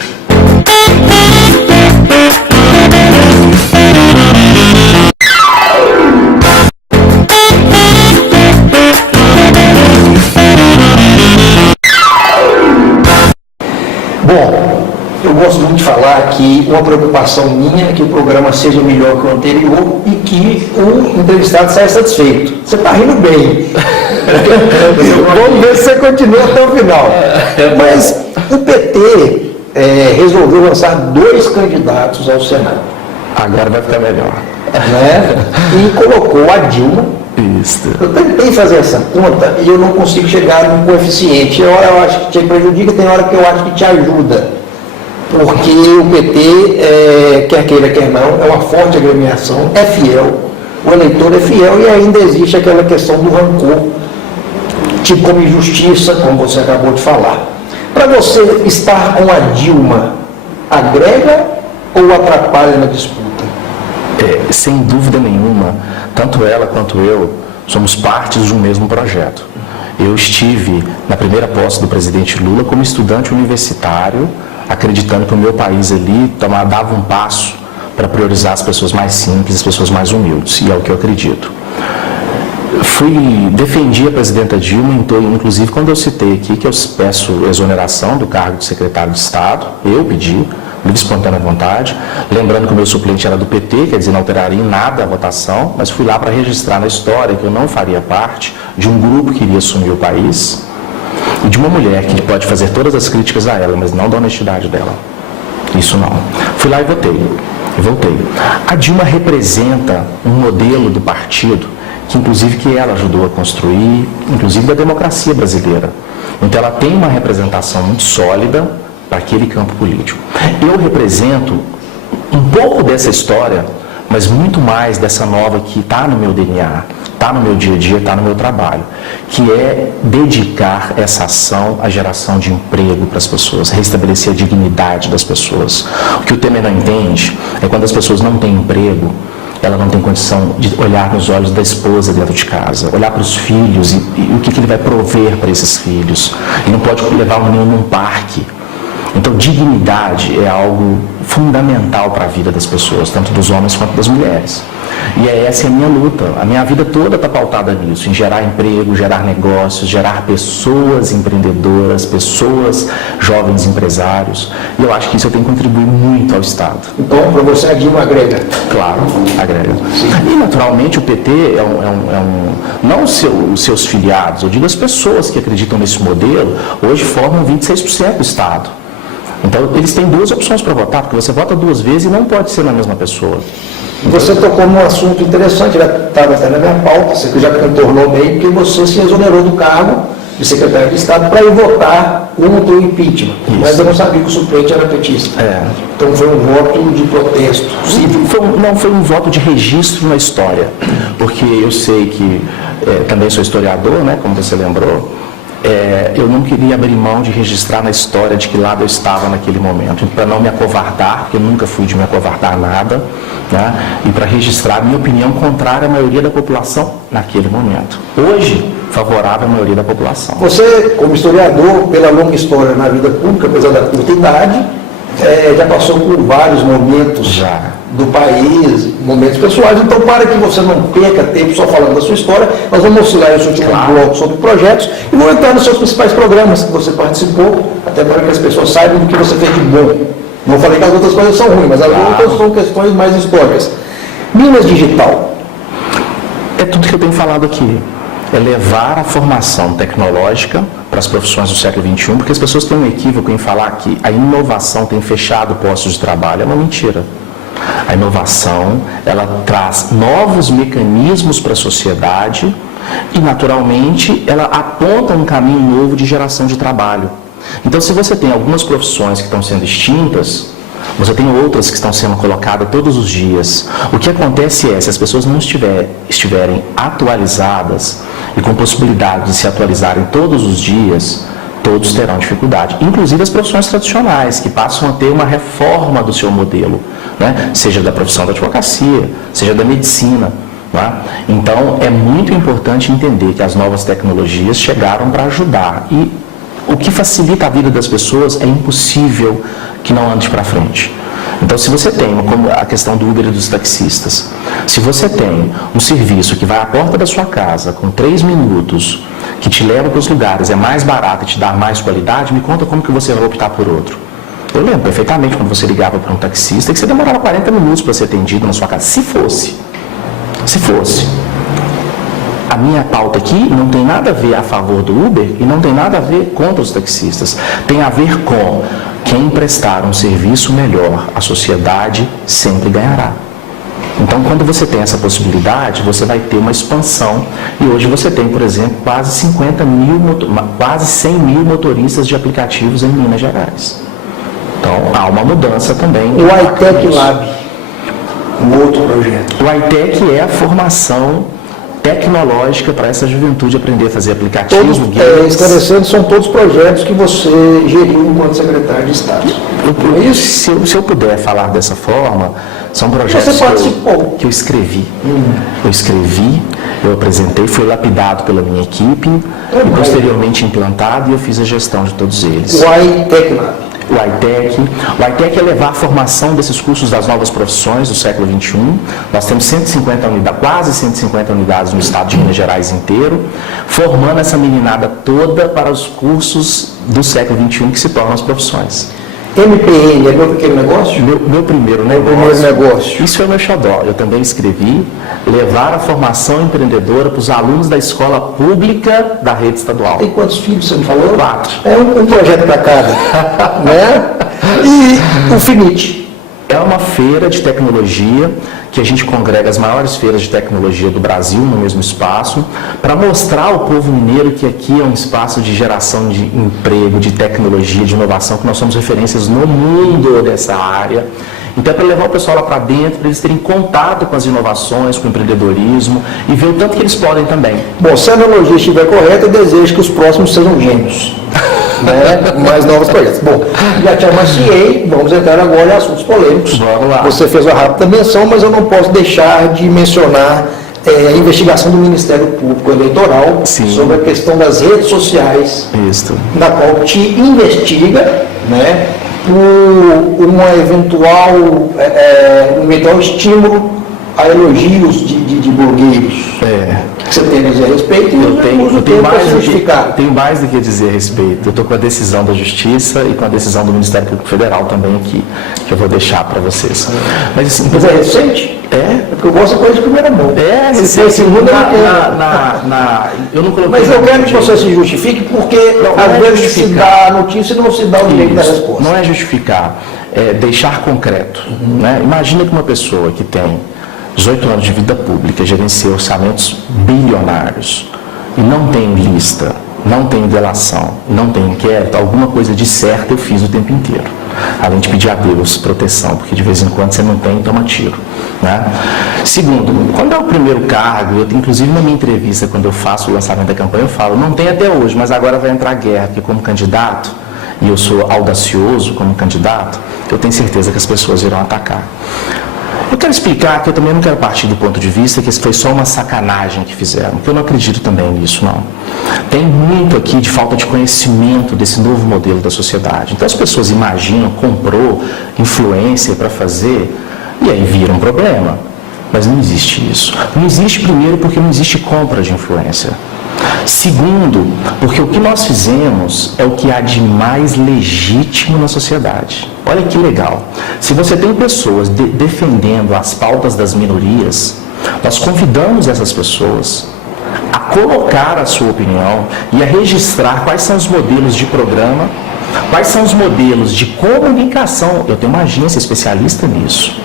Bom, eu gosto muito de falar que uma preocupação minha é que o programa seja melhor que o anterior e que o entrevistado saia satisfeito. Você está rindo bem. Vamos ver se você continua até o final. Mas o PT resolveu lançar 2 candidatos ao Senado. Agora vai ficar melhor. Né? E colocou a Dilma. Isso. Eu tentei fazer essa conta e eu não consigo chegar num coeficiente. Tem hora eu acho que te prejudica, tem hora que eu acho que te ajuda. Porque o PT, quer queira, quer não, é uma forte agremiação, é fiel, o eleitor é fiel e ainda existe aquela questão do rancor, tipo como injustiça, como você acabou de falar. Para você estar com a Dilma, agrega ou atrapalha na disputa? Sem dúvida nenhuma, tanto ela quanto eu somos partes de um mesmo projeto. Eu estive na primeira posse do presidente Lula como estudante universitário, acreditando que o meu país ali dava um passo para priorizar as pessoas mais simples, as pessoas mais humildes, e é o que eu acredito. Defendi a presidenta Dilma, inclusive quando eu citei aqui que eu peço exoneração do cargo de secretário de Estado, eu pedi, livre espontânea vontade, lembrando que o meu suplente era do PT, quer dizer, não alteraria em nada a votação, mas fui lá para registrar na história que eu não faria parte de um grupo que iria assumir o país, e de uma mulher que pode fazer todas as críticas a ela, mas não da honestidade dela. Isso não. Fui lá e voltei. A Dilma representa um modelo do partido que ela ajudou a construir, inclusive da democracia brasileira. Então ela tem uma representação muito sólida para aquele campo político. Eu represento um pouco dessa história, mas muito mais dessa nova que está no meu DNA, está no meu dia a dia, está no meu trabalho, que é dedicar essa ação à geração de emprego para as pessoas, restabelecer a dignidade das pessoas. O que o Temer não entende é quando as pessoas não têm emprego, ela não tem condição de olhar nos olhos da esposa dentro de casa, olhar para os filhos e o que ele vai prover para esses filhos. Ele não pode levar o menino num parque. Então, dignidade é algo fundamental para a vida das pessoas, tanto dos homens quanto das mulheres. E essa é a minha luta. A minha vida toda está pautada nisso, em gerar emprego, gerar negócios, gerar pessoas empreendedoras, pessoas jovens empresários. E eu acho que isso eu tenho que contribuir muito ao Estado. Então, para você, a Dilma agrega? Claro, agrega. Sim. E, naturalmente, o PT não os seus filiados, eu digo as pessoas que acreditam nesse modelo, hoje formam 26% do Estado. Então, eles têm 2 opções para votar, porque você vota 2 vezes e não pode ser na mesma pessoa. Você tocou num assunto interessante, já estava até na minha pauta, você já contornou bem, porque você se exonerou do cargo de secretário de Estado para ir votar contra o impeachment. Isso. Mas eu não sabia que o suplente era petista. Então foi um voto de protesto. Não foi um voto de registro na história, porque eu sei que, também sou historiador, né, como você lembrou, eu não queria abrir mão de registrar na história de que lado eu estava naquele momento, para não me acovardar, porque eu nunca fui de me acovardar nada, né? E para registrar a minha opinião contrária à maioria da população naquele momento. Hoje, favorável à maioria da população. Você, como historiador, pela longa história na vida pública, apesar da curta idade, já passou por vários momentos do país, momentos pessoais, então para que você não perca tempo só falando da sua história, nós vamos oscilar esse último bloco sobre projetos e vou entrar nos seus principais programas que você participou, até para que as pessoas saibam do que você fez de bom. Não falei que as outras coisas são ruins, mas as outras são questões mais históricas. Minas Digital. É tudo que eu tenho falado aqui. É levar a formação tecnológica para as profissões do século XXI, porque as pessoas têm um equívoco em falar que a inovação tem fechado postos de trabalho. É uma mentira. A inovação, ela traz novos mecanismos para a sociedade e, naturalmente, ela aponta um caminho novo de geração de trabalho. Então, se você tem algumas profissões que estão sendo extintas, você tem outras que estão sendo colocadas todos os dias. O que acontece é, se as pessoas não estiverem atualizadas e com possibilidade de se atualizarem todos os dias, todos terão dificuldade. Inclusive as profissões tradicionais, que passam a ter uma reforma do seu modelo, né? Seja da profissão da advocacia, seja da medicina. Né? Então, é muito importante entender que as novas tecnologias chegaram para ajudar. E o que facilita a vida das pessoas é impossível que não ande para frente. Então, se você tem, como a questão do Uber e dos taxistas, se você tem um serviço que vai à porta da sua casa com 3 minutos, que te leva para os lugares, é mais barato e te dá mais qualidade, me conta como que você vai optar por outro. Eu lembro perfeitamente quando você ligava para um taxista que você demorava 40 minutos para ser atendido na sua casa. Se fosse. A minha pauta aqui não tem nada a ver a favor do Uber e não tem nada a ver contra os taxistas. Tem a ver com quem prestar um serviço melhor, a sociedade sempre ganhará. Então, quando você tem essa possibilidade, você vai ter uma expansão. E hoje você tem, por exemplo, quase 100 mil motoristas de aplicativos em Minas Gerais. Então, há uma mudança também. O iTech Lab, um outro projeto. O iTech é a formação tecnológica para essa juventude aprender a fazer aplicativos. Esclarecendo, são todos projetos que você geriu enquanto secretário de Estado. Se eu puder falar dessa forma, são projetos que eu escrevi. Eu apresentei, foi lapidado pela minha equipe e posteriormente implantado, e eu fiz a gestão de todos eles. O iTech Lab. O iTech é levar a formação desses cursos das novas profissões do século XXI. Nós temos 150 unidades, quase 150 unidades no estado de Minas Gerais inteiro, formando essa meninada toda para os cursos do século XXI que se tornam as profissões. MPN é meu pequeno negócio? Meu primeiro negócio. Isso é o meu xodó. Eu também escrevi levar a formação empreendedora para os alunos da escola pública da rede estadual. Tem quantos filhos você me falou? 4. É um projeto para cada. Né? E o FINIT? É uma feira de tecnologia que a gente congrega as maiores feiras de tecnologia do Brasil no mesmo espaço, para mostrar ao povo mineiro que aqui é um espaço de geração de emprego, de tecnologia, de inovação, que nós somos referências no mundo dessa área. Então é para levar o pessoal lá para dentro, para eles terem contato com as inovações, com o empreendedorismo e ver o tanto que eles podem também. Bom, se a analogia estiver correta, eu desejo que os próximos sejam gêmeos. Né? Mais novos projetos. Bom, já te amaciei, vamos entrar agora em assuntos polêmicos. Vamos lá. Você fez uma rápida menção, mas eu não posso deixar de mencionar a investigação do Ministério Público Eleitoral sobre a questão das redes sociais, na qual te investiga, né, por um eventual estímulo a elogios de blogueiros. O que você tem a dizer a respeito? Tenho mais do que dizer a respeito. Eu estou com a decisão da Justiça e com a decisão do Ministério Público Federal também aqui, que eu vou deixar para vocês. Mas assim, é recente? Porque eu gosto de coisa de primeira mão. Recente. Eu não coloquei. Mas eu quero que você se justifique, porque às vezes se dá a notícia e não se dá o direito da resposta. Não é justificar, é deixar concreto. Né? Imagina que uma pessoa que tem 18 anos de vida pública, gerencia orçamentos bilionários e não tem lista, não tem delação, não tem inquérito, alguma coisa de certo eu fiz o tempo inteiro. Além de pedir a Deus proteção, porque de vez em quando você não tem, toma tiro. Né? Segundo, quando é o primeiro cargo, inclusive na minha entrevista, quando eu faço o lançamento da campanha, eu falo, não tem até hoje, mas agora vai entrar guerra, porque como candidato, e eu sou audacioso como candidato, eu tenho certeza que as pessoas irão atacar. Eu quero explicar que eu também não quero partir do ponto de vista que isso foi só uma sacanagem que fizeram, porque eu não acredito também nisso, não. Tem muito aqui de falta de conhecimento desse novo modelo da sociedade. Então as pessoas imaginam, comprou influência para fazer, e aí vira um problema. Mas não existe isso. Não existe, primeiro, porque não existe compra de influência. Segundo, porque o que nós fizemos é o que há de mais legítimo na sociedade. Olha que legal. Se você tem pessoas defendendo as pautas das minorias, nós convidamos essas pessoas a colocar a sua opinião e a registrar quais são os modelos de programa, quais são os modelos de comunicação. Eu tenho uma agência especialista nisso,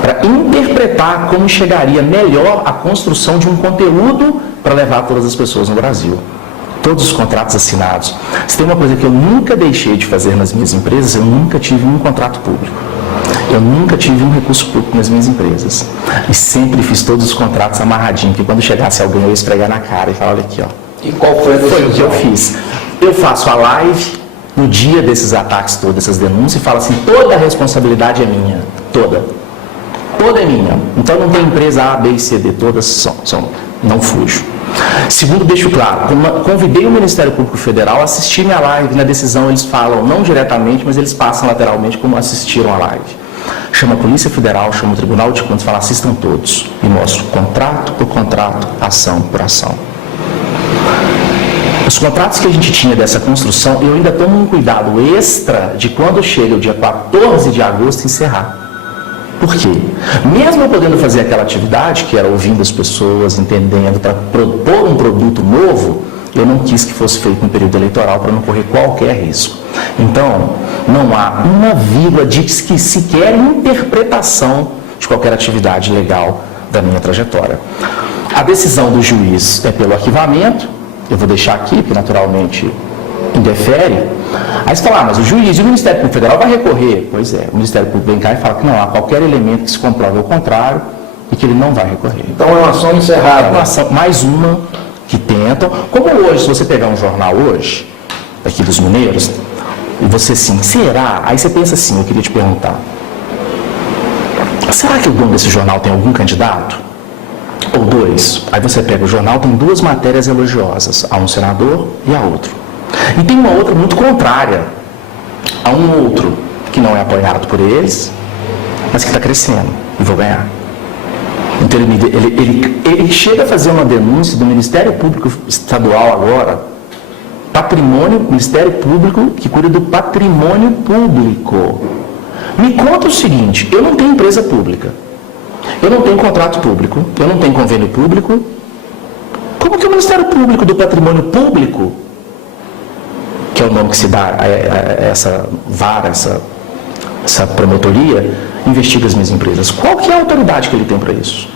para interpretar como chegaria melhor a construção de um conteúdo para levar todas as pessoas no Brasil. Todos os contratos assinados. Se tem uma coisa que eu nunca deixei de fazer nas minhas empresas, eu nunca tive um contrato público. Eu nunca tive um recurso público nas minhas empresas. E sempre fiz todos os contratos amarradinhos, que quando chegasse alguém eu ia esfregar na cara e falar, olha aqui, ó. E qual foi o que eu fiz? Eu faço a live no dia desses ataques todos, dessas denúncias, e falo assim, toda a responsabilidade é minha. Toda é minha. Então não tem empresa A, B e C, D, todas são não fujo. Segundo, deixo claro, convidei o Ministério Público Federal a assistir minha live. Na decisão eles falam, não diretamente, mas eles passam lateralmente como assistiram a live. Chama a Polícia Federal, chama o Tribunal de Contas, fala, assistam todos. E mostro contrato por contrato, ação por ação. Os contratos que a gente tinha dessa construção, eu ainda tomo um cuidado extra de quando chega o dia 14 de agosto encerrar. Por quê? Mesmo eu podendo fazer aquela atividade, que era ouvindo as pessoas, entendendo, para propor um produto novo, eu não quis que fosse feito no período eleitoral para não correr qualquer risco. Então, não há uma vírgula de sequer interpretação de qualquer atividade legal da minha trajetória. A decisão do juiz é pelo arquivamento, eu vou deixar aqui, porque naturalmente indefere. Aí você fala, mas o juiz e o Ministério Público Federal vai recorrer. Pois é, o Ministério Público vem cá e fala que não há qualquer elemento que se comprove ao contrário e que ele não vai recorrer. Então é uma ação encerrada. É uma ação, mais uma que tentam. Como hoje, se você pegar um jornal hoje, aqui dos mineiros, e você assim, será? Aí você pensa assim, eu queria te perguntar, será que o dono desse jornal tem algum candidato? Ou dois? Aí você pega o jornal, tem duas matérias elogiosas, a um senador e a outro. E tem uma outra muito contrária a um outro que não é apoiado por eles, mas que está crescendo e vou ganhar. Então ele chega a fazer uma denúncia do Ministério Público Estadual agora, Ministério Público que cuida do patrimônio público. Me conta o seguinte, eu não tenho empresa pública, eu não tenho contrato público, eu não tenho convênio público, como que o Ministério Público do Patrimônio Público, que é o nome que se dá a essa vara, essa promotoria, investiga as minhas empresas? Qual que é a autoridade que ele tem para isso?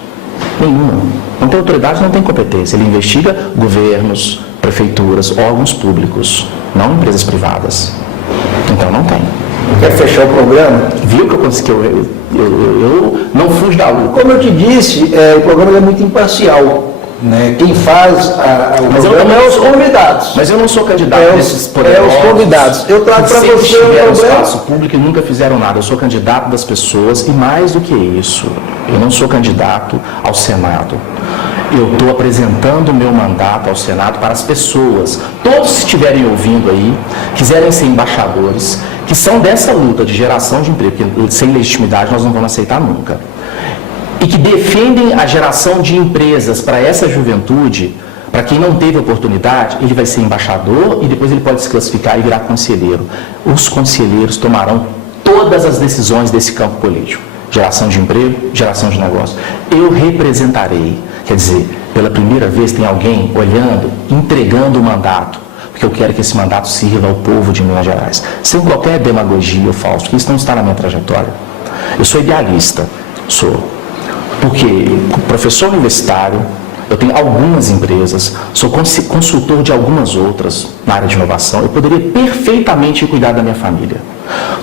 Nenhuma. Não tem autoridade, não tem competência. Ele investiga governos, prefeituras, órgãos públicos, não empresas privadas. Então não tem. Quer fechar o programa? Viu que eu consegui? Eu não fujo da luta. Como eu te disse, o programa é muito imparcial. Né? Quem faz o programa é os convidados. Mas eu não sou candidato desses poderosos. Os convidados. Eu trago para você o problema. Espaço público e nunca fizeram nada. Eu sou candidato das pessoas e mais do que isso, eu não sou candidato ao Senado. Eu estou apresentando o meu mandato ao Senado para as pessoas. Todos que estiverem ouvindo aí, quiserem ser embaixadores, que são dessa luta de geração de emprego, porque sem legitimidade nós não vamos aceitar nunca. E que defendem a geração de empresas para essa juventude, para quem não teve oportunidade, ele vai ser embaixador e depois ele pode se classificar e virar conselheiro. Os conselheiros tomarão todas as decisões desse campo político. Geração de emprego, geração de negócio. Eu representarei, quer dizer, pela primeira vez tem alguém olhando, entregando o mandato, porque eu quero que esse mandato sirva ao povo de Minas Gerais, sem qualquer demagogia ou falso, porque isso não está na minha trajetória. Eu sou idealista, porque professor universitário, eu tenho algumas empresas, sou consultor de algumas outras na área de inovação, eu poderia perfeitamente cuidar da minha família.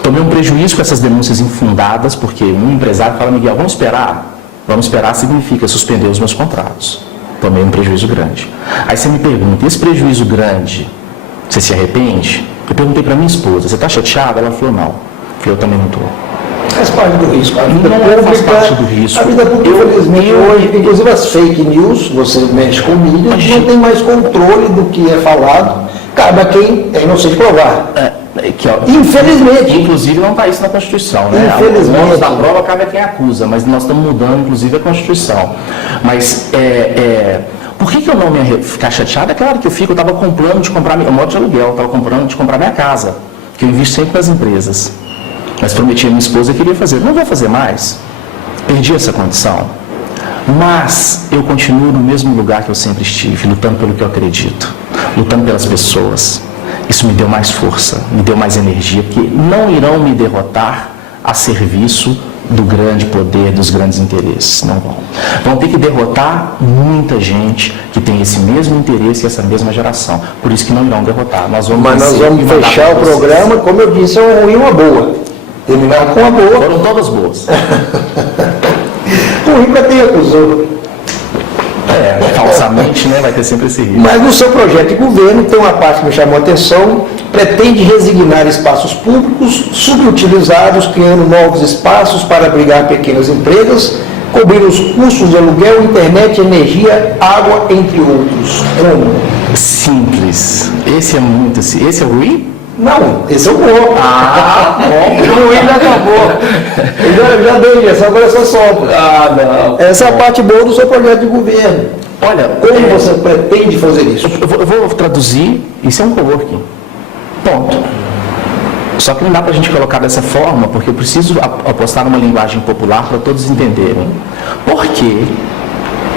Tomei um prejuízo com essas denúncias infundadas, porque um empresário fala, Miguel, vamos esperar Vamos esperar significa suspender os meus contratos. Tomei um prejuízo grande. Aí você me pergunta, esse prejuízo grande, você se arrepende? Eu perguntei para minha esposa, você está chateada? Ela falou, não. Eu falei, eu também não estou. Faz parte do risco. A vida Não pública, faz parte do risco. A vida pública, infelizmente, hoje, inclusive as fake news, você mexe com mídia, não tem mais controle do que é falado. Cabe a quem é inocente provar. Infelizmente. Inclusive não está isso na Constituição, né? Infelizmente. Da prova cabe a quem acusa, mas nós estamos mudando, inclusive, a Constituição. Mas por que eu não me ficar chateado? É claro que eu estava comprando de comprar, eu moro de aluguel, estava comprando de comprar minha casa, que eu invisto sempre nas empresas. Mas prometi a minha esposa que queria fazer. Não vou fazer mais. Perdi essa condição. Mas eu continuo no mesmo lugar que eu sempre estive, lutando pelo que eu acredito, lutando pelas pessoas. Isso me deu mais força, me deu mais energia, porque não irão me derrotar a serviço do grande poder, dos grandes interesses. Não vão. Vão ter que derrotar muita gente que tem esse mesmo interesse e essa mesma geração. Por isso que não irão derrotar. Nós vamos fechar o programa, como eu disse, é uma ruim uma boa. Terminar com uma boa. Foram todas boas. O rico até acusou. Falsamente, né? Vai ter sempre esse risco. Mas no seu projeto de governo tem uma parte que me chamou a atenção, pretende resignar espaços públicos subutilizados, criando novos espaços para abrigar pequenas empresas, cobrir os custos de aluguel, internet, energia, água, entre outros. Como? Simples. Esse é ruim? Não, esse é o bom. Bom. O ruim já acabou. Já dei, agora é só sopro. Não. Essa é a parte boa do seu projeto de governo. Olha, como você pretende fazer isso? Eu vou traduzir, isso é um coworking. Ponto. Só que não dá para a gente colocar dessa forma, porque eu preciso apostar numa linguagem popular para todos entenderem. Por que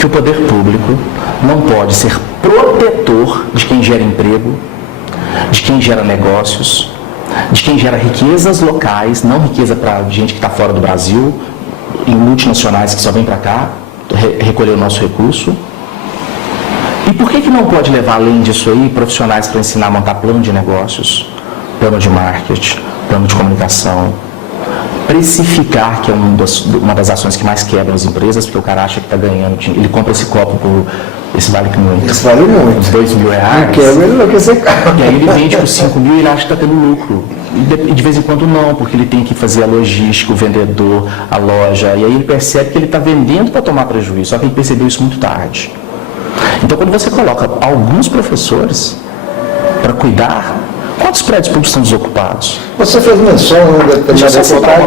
o poder público não pode ser protetor de quem gera emprego, de quem gera negócios, de quem gera riquezas locais, não riqueza para gente que está fora do Brasil, em multinacionais que só vem para cá, recolher o nosso recurso? E por que não pode levar além disso aí profissionais para ensinar a montar plano de negócios, plano de marketing, plano de comunicação, precificar, que é uma das ações que mais quebram as empresas, porque o cara acha que está ganhando, ele compra esse copo por, esse vale muito. Esse vale muito. Uns R$2.000. Quebra que você E aí ele vende por 5 mil e ele acha que está tendo lucro. E de vez em quando não, porque ele tem que fazer a logística, o vendedor, a loja, e aí ele percebe que ele está vendendo para tomar prejuízo, só que ele percebeu isso muito tarde. Então, quando você coloca alguns professores para cuidar, quantos prédios públicos estão desocupados? Você fez menção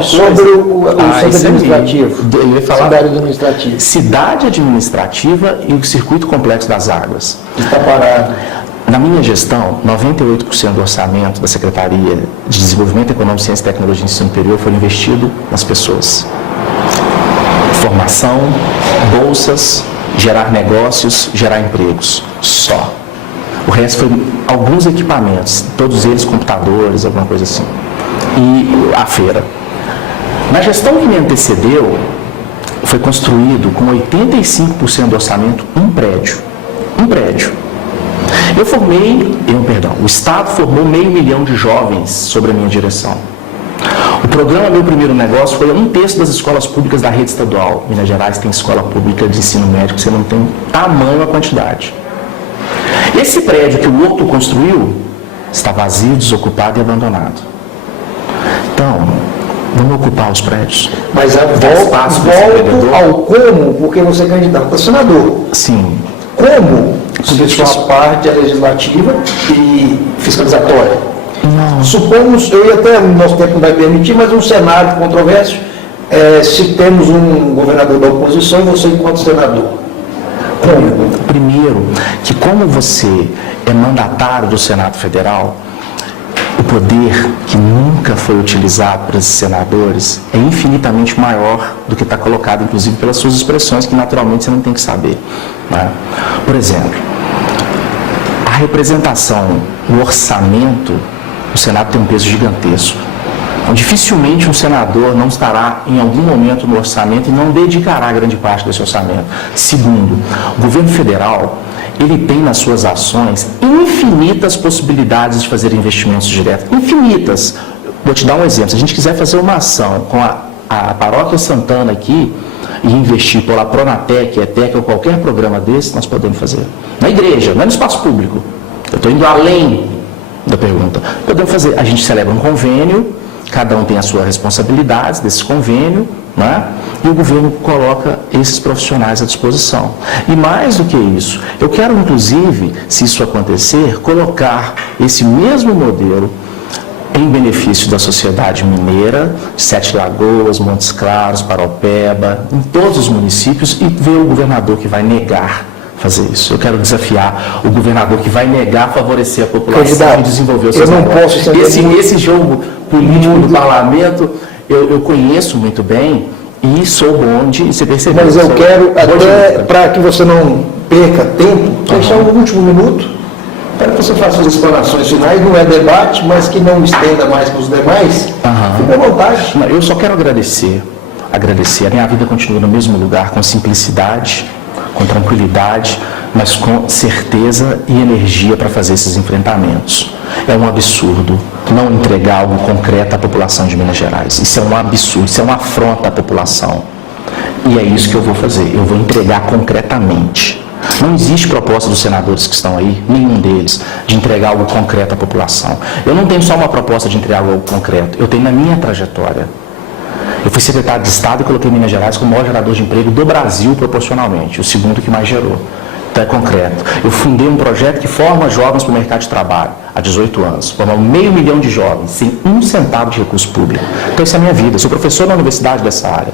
sobre o centro administrativo. Eu ia falar cidade administrativa. Cidade administrativa e o circuito complexo das águas. Está parado. Na minha gestão, 98% do orçamento da Secretaria de Desenvolvimento Econômico, Ciência, Tecnologia e Ensino Superior foi investido nas pessoas. Formação, bolsas, gerar negócios, gerar empregos. Só. O resto foi alguns equipamentos, todos eles computadores, alguma coisa assim. E a feira. Na gestão que me antecedeu, foi construído com 85% do orçamento um prédio. Um prédio. O Estado formou 500 mil de jovens sob a minha direção. O programa Meu Primeiro Negócio foi 1/3 das escolas públicas da rede estadual. Minas Gerais tem escola pública de ensino médio, você não tem tamanho a quantidade. Esse prédio que o Horto construiu está vazio, desocupado e abandonado. Então, vamos ocupar os prédios. Mas volto ao como, porque você é candidato a senador. Sim. Como você sua parte é legislativa e fiscalizatória? Não. Supomos, nosso tempo não vai permitir, mas um cenário controverso, se temos um governador da oposição e você enquanto senador. Como? Primeiro, que como você é mandatário do Senado Federal, o poder que nunca foi utilizado por esses senadores é infinitamente maior do que está colocado, inclusive pelas suas expressões, que naturalmente você não tem que saber. Né? Por exemplo, a representação no orçamento, o Senado tem um peso gigantesco. Então, dificilmente um senador não estará em algum momento no orçamento e não dedicará grande parte desse orçamento. Segundo, o governo federal, ele tem nas suas ações infinitas possibilidades de fazer investimentos diretos. Infinitas. Vou te dar um exemplo. Se a gente quiser fazer uma ação com a Paróquia Santana aqui, e investir pela Pronatec, ETEC ou qualquer programa desse, nós podemos fazer. Na igreja, não é no espaço público. Eu estou indo além da pergunta. Podemos fazer. A gente celebra um convênio, cada um tem a sua responsabilidade desse convênio, né? E o governo coloca esses profissionais à disposição. E mais do que isso, eu quero, inclusive, se isso acontecer, colocar esse mesmo modelo em benefício da sociedade mineira, Sete Lagoas, Montes Claros, Paraupeba, em todos os municípios, e ver o governador que vai negar fazer isso. Eu quero desafiar o governador que vai negar favorecer a população e desenvolver os seus negócios. Esse jogo político do parlamento, eu conheço muito bem e sou bom de você perceber. Mas eu quero, até para que você não perca tempo, deixar o último minuto, para que você faça as explanações finais, não é debate, mas que não estenda mais para os demais. Fique à vontade. Eu só quero agradecer. A minha vida continua no mesmo lugar, com simplicidade, com tranquilidade, mas com certeza e energia para fazer esses enfrentamentos. É um absurdo não entregar algo concreto à população de Minas Gerais. Isso é um absurdo, isso é uma afronta à população. E é isso que eu vou fazer, eu vou entregar concretamente. Não existe proposta dos senadores que estão aí, nenhum deles, de entregar algo concreto à população. Eu não tenho só uma proposta de entregar algo concreto, eu tenho na minha trajetória. Eu fui secretário de Estado e coloquei Minas Gerais como o maior gerador de emprego do Brasil proporcionalmente, o segundo que mais gerou. Então é concreto. Eu fundei um projeto que forma jovens para o mercado de trabalho há 18 anos. Formamos 500 mil de jovens, sem um centavo de recurso público. Então isso é a minha vida. Eu sou professor na universidade dessa área.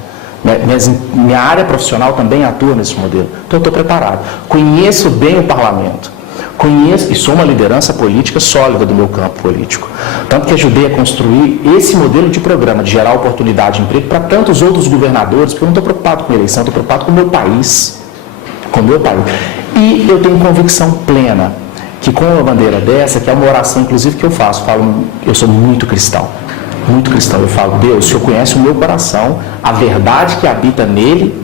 Minha área profissional também atua nesse modelo. Então eu estou preparado. Conheço bem o parlamento. Conheço e sou uma liderança política sólida do meu campo político. Tanto que ajudei a construir esse modelo de programa, de gerar oportunidade de emprego para tantos outros governadores, porque eu não estou preocupado com a eleição, estou preocupado com o meu país. Com o meu país. E eu tenho convicção plena que com uma bandeira dessa, que é uma oração inclusive que eu faço, eu sou muito cristão. Muito cristão. Eu falo, Deus, o Senhor conhece o meu coração, a verdade que habita nele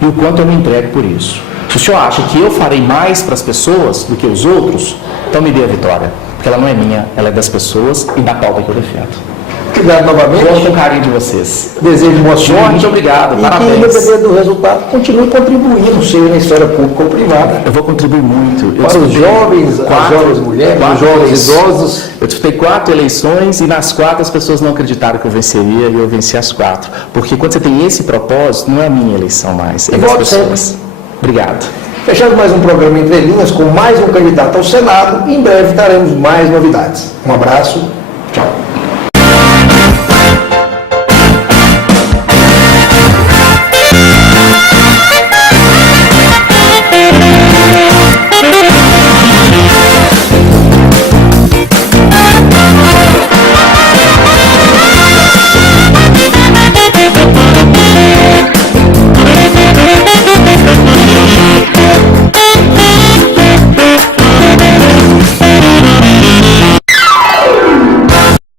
e o quanto eu me entrego por isso. Se o Senhor acha que eu farei mais para as pessoas do que os outros, então me dê a vitória. Porque ela não é minha, ela é das pessoas e da pauta que eu defendo. Obrigado novamente. Gosto com carinho de vocês. Desejo boa sorte. Muito obrigado. E parabéns. que, independente do resultado, continue contribuindo, seja na esfera pública ou privada. Eu vou contribuir muito. Para os jovens, as jovens mulheres, os jovens idosos. Eu disputei 4 eleições e nas 4 as pessoas não acreditaram que eu venceria e eu venci as 4. Porque quando você tem esse propósito, não é a minha eleição mais, é das pessoas. Sempre. Obrigado. Fechamos mais um programa Entre Linhas com mais um candidato ao Senado. Em breve teremos mais novidades. Um abraço.